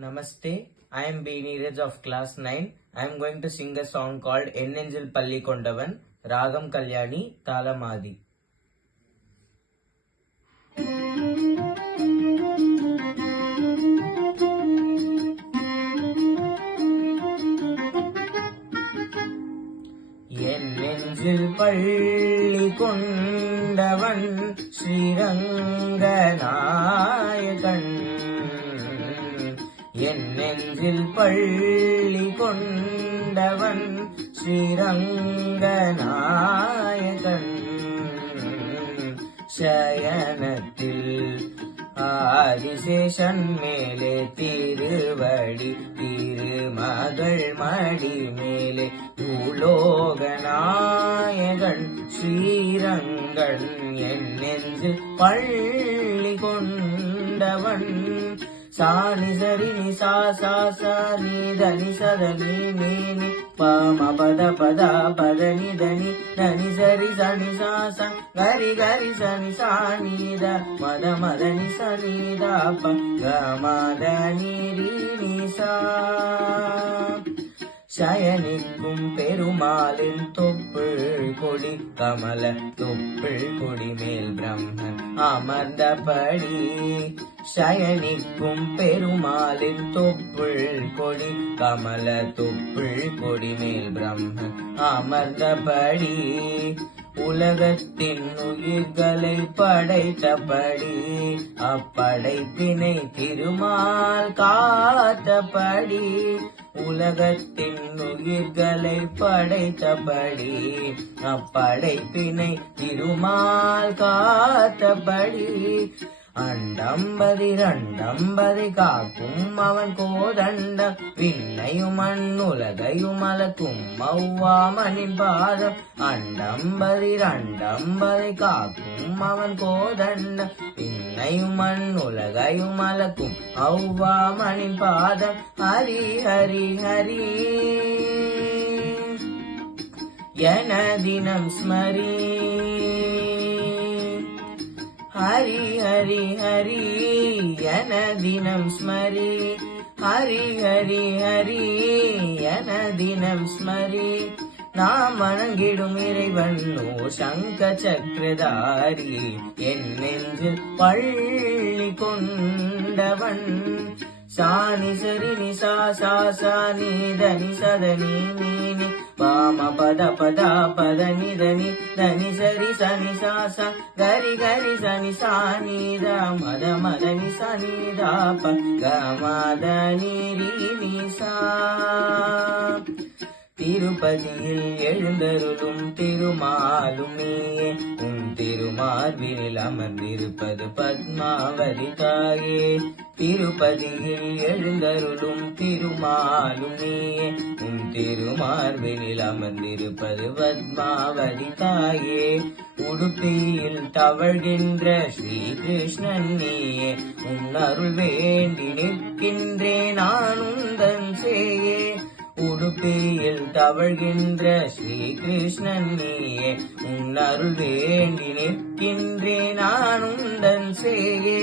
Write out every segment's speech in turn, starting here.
Namaste, I am B. Neeraj of class 9. I am going to sing a song called Ennenjil Palli Kondavan, Ragam Kalyani, Talamadi. Ennenjil Palli Kondavan, Sriranganayakan. என் நெஞ்சில் பள்ளி கொண்டவன் ஸ்ரீரங்கநாயகன் சயனத்தில் ஆதிசேஷன் மேலே திருவடி திருமகள் மடி மேலே பூலோகநாயகன் ஸ்ரீரங்கன் என் நெஞ்சில் பள்ளி கொண்டவன் சாணி சரி நி சா சா சா நீ தனி சதனி நீ பம பத பத பத நி தனி தனி சரி சனி சா சா கரி கரி சனி சா நீத மத மத நி சனி த ப க மத நி ரி நி சா சயனிக்கும் பெருமாளின் தொப்புள் கொடி கமல தொப்புள் கொடி மேல் பிரம்மன் அமர்ந்தபடி சயனிக்கும் பெருமாளின் தொப்புள் கொடி கமல தொப்புள் கொடி மேல் பிரம்மன் அமர்ந்தபடி உலகத்தின் உயிர்களை படைத்தபடி அப்படைப்பினை திருமால் காத்தபடி உலகத்தின் உயிர்களை படைத்தபடி அப்படைப்பினை திருமால் காத்தபடி அண்டம்பதி காக்கும் அவன் கோதண்டம் விண்ணையும் மண்ணுலகையும் அலக்கும் மௌவாமனின் பாதம் அண்டம்பதி காக்கும் அவன் கோதண்டம் விண்ணையும் மண்ணுலகையும் அலக்கும் மௌவாமனின் பாதம் ஹரி ஹரி ஹரி என தினம் ஸ்மரி ஹரி ஹரி ஹரி என தினம் ஸ்மரி ஹரி ஹரி ஹரி என தினம் ஸ்மரி நாம் வணங்கிடும் இறைவன் சங்க சக்கரதாரி என் நெஞ்சில் பள்ளி கொண்டவன் சாணி சரி நி சா சா சா நீ தனி சதனி நீ பாம பத பத பத நி தனி சரி சனி சா சா கரி கரி சனி சா நீத மத மத நி சனி த ப க மத நி ரி நி சா திருப்பதியில் எழுந்தருளும் திருமாலும் நீயே உன் திருமார்பினில் அமர்ந்திருப்பது பத்மாவதி தாயே திருப்பதியில் எழுந்தருளும் திருமாலும் நீயே உன் திருமார்பினில் அமர்ந்திருப்பது பத்மாவதி தாயே உடுப்பியில் தவழ்கின்ற ஸ்ரீ கிருஷ்ணன் நீயே உன் அருள் வேண்டி நிற்கின்றேன் நான் உந்தன் சேயே உடுப்பியில் தவழ்கின்ற ஸ்ரீ கிருஷ்ணன் நீயே உன் அருள் வேண்டி நிற்கின்றேன் நான் உந்தன் சேயே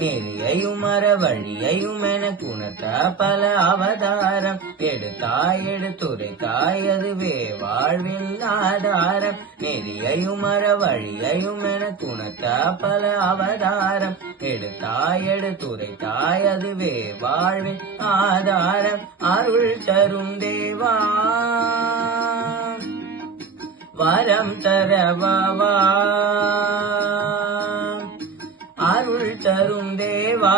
நெறியையும் வழியையும் என குணத்த பல அவதாரம் எடுத்துரைத்தாய் அதுவே வாழ்வின் ஆதாரம் நெறியையும் வழியையும் என குணத்த பல அவதாரம் எடுத்துரைத்தாய் அதுவே வாழ்வின் ஆதாரம் அருள் தரும் தேவா வரம் தரவா அருள் தரும் தேவா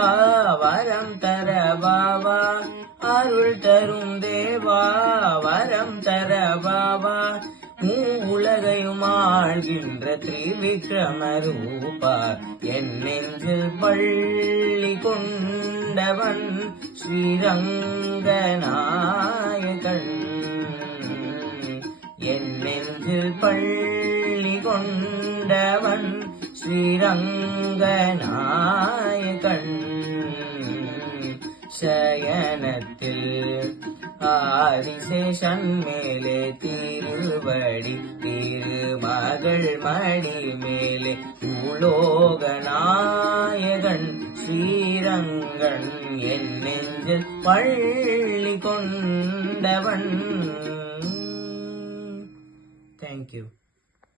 வரம் தரவாவா அருள் தரும் தேவா வரம் தரவாவா உலகையும் ஆழ்கின்ற திரிவிக்ரம ரூபா என் நெஞ்சில் பள்ளி கொண்டவன் ஸ்ரீரங்கநாயகன் என் நெஞ்சில் பள்ளி கொண்டவன் ஸ்ரீரங்கநாயகன் சயனத்தில் ஆதிசேஷன் மேலே திருவடி திருமகள் மடி மேலே பூலோகநாயகன் ஸ்ரீரங்கன் என் நெஞ்சில் பள்ளி கொண்டவன். தேங்க்யூ.